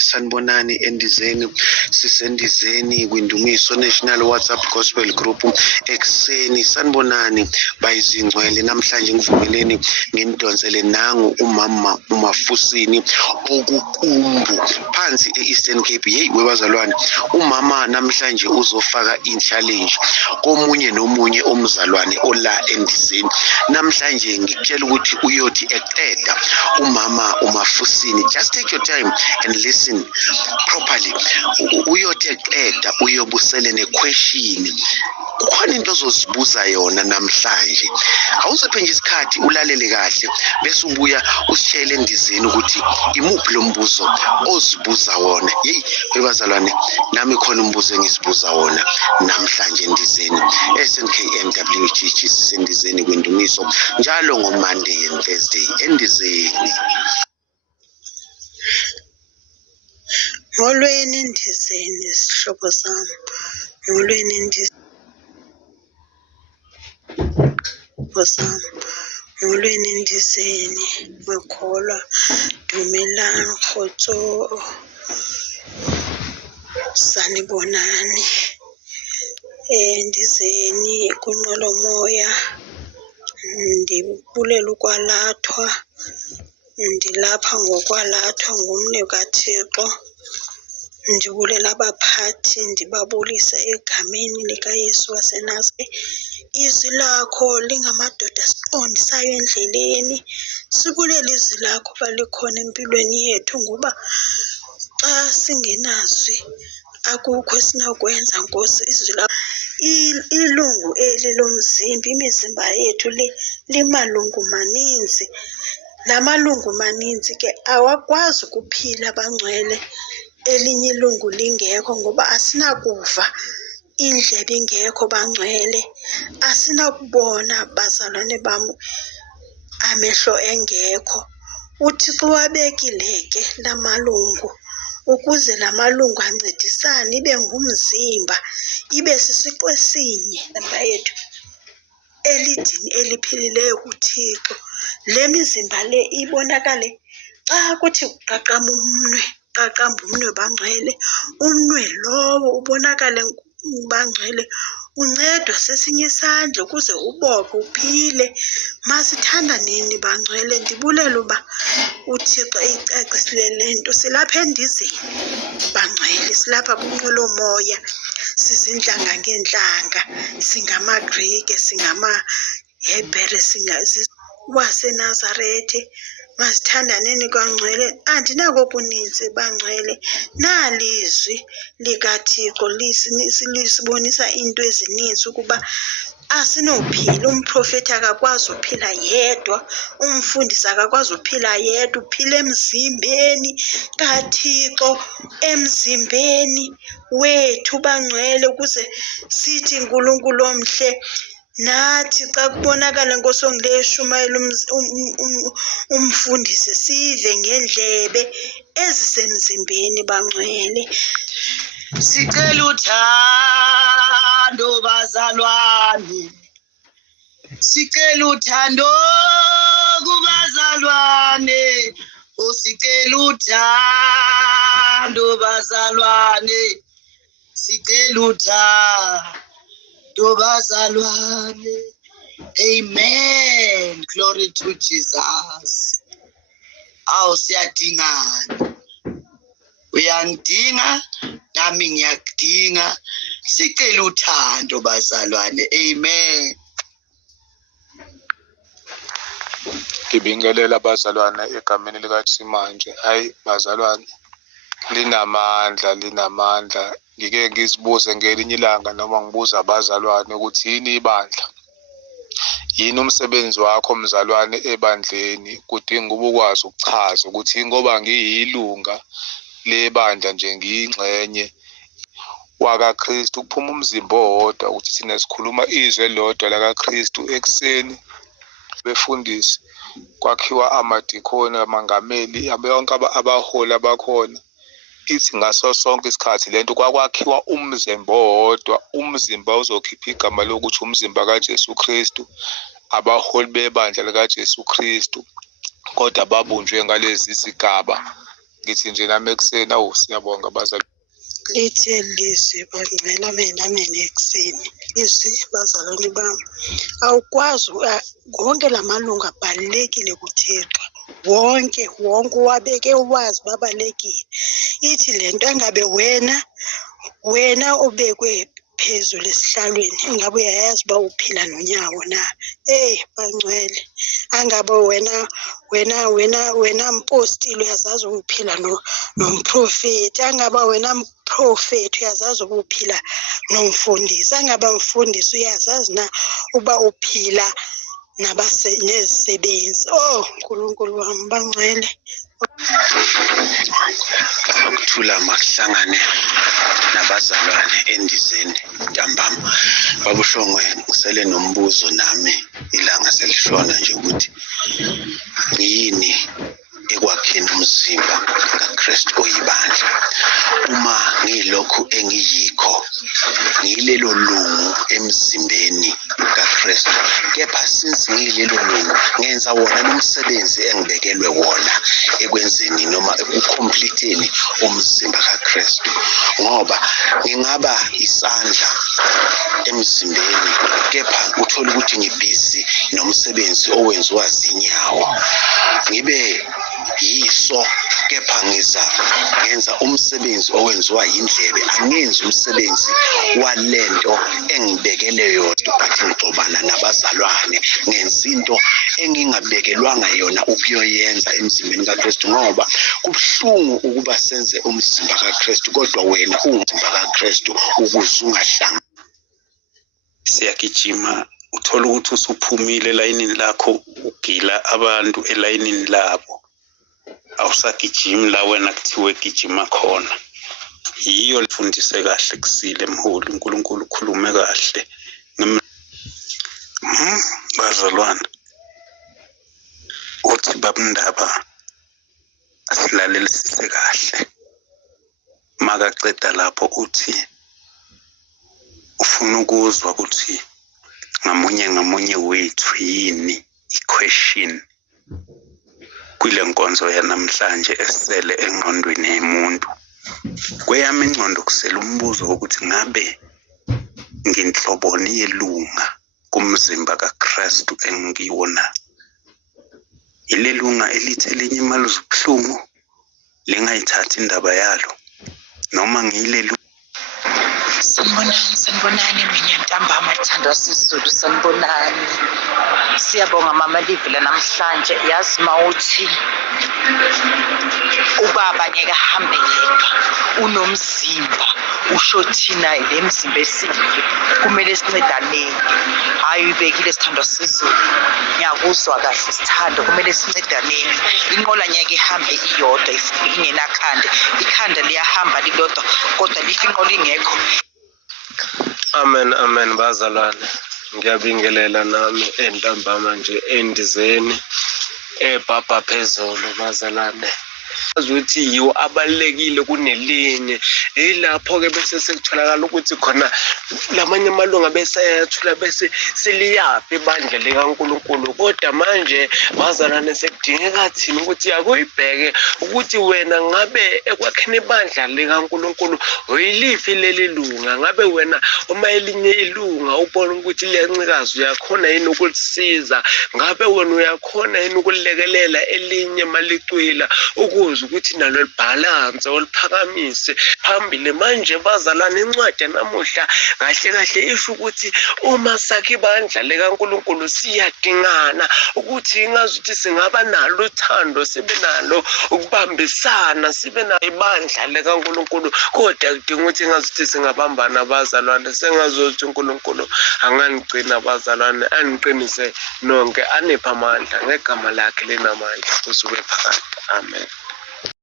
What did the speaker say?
Sanibonani endizeni. Sisendizeni kwindumiso National WhatsApp Gospel Group ekseni. Sanibonani bayizingcwele, namhlanje ngivumeleni ngimdonsele nangu umama uMafusini okukumbu phansi eEastern Cape. Hey webazalwane, umama namhlanje uzofaka i-challenge komunye nomunye umzalwane ola endizeni. Namhlanje ngikutshela ukuthi uyothi eqeda umama uMafusini. Just take your time and listen properly. Uyothi eqeda uyobusele ne-question. Kukhona into ozozibuza yona namhlanje. Awuzophe nje isikhathi ulalele kahle bese ubuya usitshele endizeni ukuthi imuphi lo mbuzo ozibuza wona. Hey bebazalwane, nami khona umbuzo engisibuza wona namhlanje endizeni. SNKMWGG sisendizeni kwindumiso njalo ngoMonday and Thursday endizeni. Molweni endizeni sihlobo sami, molweni endizeni molweni endizeni, Makholwa, Dumelang, Khotso, sanibonani endizeni kunqwelomoya. Ndibulela ukwalathwa, ndilapha ngokwalathwa ngumni kaThixo. Ndibulela abaphathi, ndibabulisa egameni likaYesu waseNazaretha. Izwi lakho lingamadoda siqondisayo endleleni. Sibulela izwi lakho balikhona empilweni yethu, ngoba xa singenazwi akukho esinakwenza Nkosi. Izwi lakho ilungu eli lomzimba, imizimba yethu limalungu maninzi. La malungu maninzi ke awakwazi ukuphila bangcwele elinye ilungu lingekho, ngoba asinakuva, indlebe ingekho bangcwele, asinakubona bazalwane bam, amehlo engekho. UThixo wabekile ke la malungu ukuze la malungu ancedisane ibe ngumzimba, ibe sisiqu esinye yethu elidini eliphilileyo kuThixo. Le mizimba le ibonakale xa kuthi qaqamba umnwe bangcwele. Umnwe lowo ubonakale bangcwele uncedwa sesinye isandla ukuze ubophe uphile. Masithandaneni bangcwele. Ndibulela uba uThixo eyicacisile le nto. Silapha endizeni bangcwele, silapha kunqwelomoya, sizintlanga ngeentlanga, singamaGrike, singamaHebhere, waseNazaretha. Masithandaneni bangcwele. Andinako kuninzi bangcwele. Nalizwi likaThixo lisibonisa into ezininzi ukuba asinophila. Umprofethi akakwazi uphila yedwa, umfundisi akakwazi uphila yedwa. Uphila emzimbeni kaThixo, emzimbeni wethu bangcwele, ukuze sithi Nkulunkulu omhle, nathi xa kubonakala Nkosi ongileyo eshumayela umfundisi, sive ngendlebe ezisemzimbeni bangcwele. Sicela uthando bazalwane, sicela uthando kubazalwane, sicela uthando bazalwane, sicela uthando bazalwane. Amen. Glory to Jesus. Awu siyadingana, uyangidinga nami ngiyakudinga. Sicela uthando bazalwane. Amen. Ngibingelela abazalwane egameni likaThimanje. Hayi bazalwane, linamandla. Ngike ngizibuze ngelinye ilanga, noma ngibuza abazalwane ukuthi yini ibandla, yini umsebenzi wakho mzalwane ebandleni. Kudinga ukuba ukwazi ukuchaza ukuthi ngoba ngiyilunga lebandla nje, ngiyingxenye wakaKristu, kuphuma umzimba owodwa, ukuthi thina sikhuluma izwi elilodwa lakaKristu. Ekseni befundisi kwakhiwa amadikoni, amangameli, bonke abaholi abakhona. Ithi ngaso sonke isikhathi lento kwakwakhiwa umzimba owodwa, umzimba uzokhipha igama lokuthi umzimba kaJesu Kristu, abaholi bebandla likaJesu Kristu. kodwa babunjwe ngalezi zigaba. Ngithi nje nami ekuseni siyabonga bazali. Lithi elizwe bangcela mina ekuseni. Izwi bazalwane bami. Awukwazi konke lamalunga abalekile kuThixo. Wonke wabeke wazi babalekile. Ithi lento angabe wena obekwe phezulu esihlalweni engabe uyayazi ba uphila nonyawo na. Bangcwele. Angabe wena mpostile uyazazi uphila nomprofeti. Angabe wena mprofeti uyazazi uphila nomfundisi. Angabe mfundisi uyazazi na uba uphila nezisebenzi. Nkulunkulu wami bangcwele. Ukuthula makuhlangane nabazalwane endizeni ntambama. Babushongwe ngisele nombuzo nami ilanga selishona nje ukuthi yini ekwakheni umzimba kaKristu oyibandla. Uma ngilokhu engiyikho ngilelo lungu emzimbeni kaKristu, kepha since ngilelo lungu ngenza wona umsebenzi engibekelwe wona ekwenzeni noma ekucompleteni umzimba kaKristu, ngoba ngingaba isandla emzimbeni kepha uthola ukuthi ngibhizi nomsebenzi owenziwa zinyawo, ngibe yiso kepha ngenza umsebenzi owenziwa yindlebe, angenzi umsebenzi walento engibekele yona. Bathi ngixobana nabazalwane ngenza into engingabekelwanga yona ukuyoyenza emzimbeni kaKristu, ngoba kubuhlungu ukuba senze umzimba kaKristu kodwa wena ungumzimba kaKristu ukuze ungahlanga. Siyagijima uthola ukuthi usuphumile elayinini lakho ugila abantu elayinini labo, awusagijimi la wena kuthiwe gijima khona. Yiyo lifundise kahle kusile mholi, uNkulunkulu ukhulume kahle. Bazalwane, uthi babindaba asilalelisise kahle. Makaceda lapho uthi ufuna ukuzwa ukuthi ngamunye wethu yini i-question kule nkonzo yanamhlanje esele engqondweni yomuntu. Kweyami ingqondo kusela umbuzo ukuthi ngabe nginhloboni yelunga kumzimba kaKristu engiwona. Ile lunga elithi elinye imali ubuhlungu lingayithathi indaba yalo, noma ngile Sanibonani mina ntambama ethandwa sisizulu, sanibonani. Siyabonga mama Livile namhlanje. Yazi mawuthi ubaba ngeke ahambe yedwa, unomzimba, usho thina le mzimba esile kumele sincedaneni. Hayi uyibekile sithandwa sisizulu, ngiyakuzwa kahle sithando, kumele sincedaneni. Inqola ngeke ihambe iyodwa ingenakhanda, ikhanda liyahamba lilodwa kodwa lifi inqola ingekho. Amen bazalwane, ngiyabingelela nami entambama nje endizeni ebhabha phezulu bazalwane. Ukuthi yiwo abalekile kunelinye, ilapho ke bese sekutholakala ukuthi khona lamanye amalunga bese ayathula bese seliyaphi ibandla likaNkulunkulu. Kodwa manje bazalwane sekudingeka thina ukuthi akuyibheke ukuthi wena ngabe ekwakheni ibandla likaNkulunkulu uyilifi leli lunga. Ngabe wena uma elinye ilunga ubona ukuthi liyancikaza, uyakhona yini ukulisiza? Ngabe wena uyakhona yini ukulekelela elinye malicwila ukuze ukuthi nalo libhalanse oliphakamise phambili? Manje bazalwane, incwadi namuhla kahle isho ukuthi uma sakhe ibandla likaNkulunkulu siyadingana ukuthi ingazi ukuthi singaba nalo uthando, sibe nalo ukubambisana, sibe nalo ibandla likaNkulunkulu. Kodwa kudinga ukuthi ingazi ukuthi singabambana bazalwane. Sengazi ukuthi uNkulunkulu angangigcina bazalwane, angiqinise nonke, anipha amandla ngegama lakhe linamandla kusube phakade. Amen.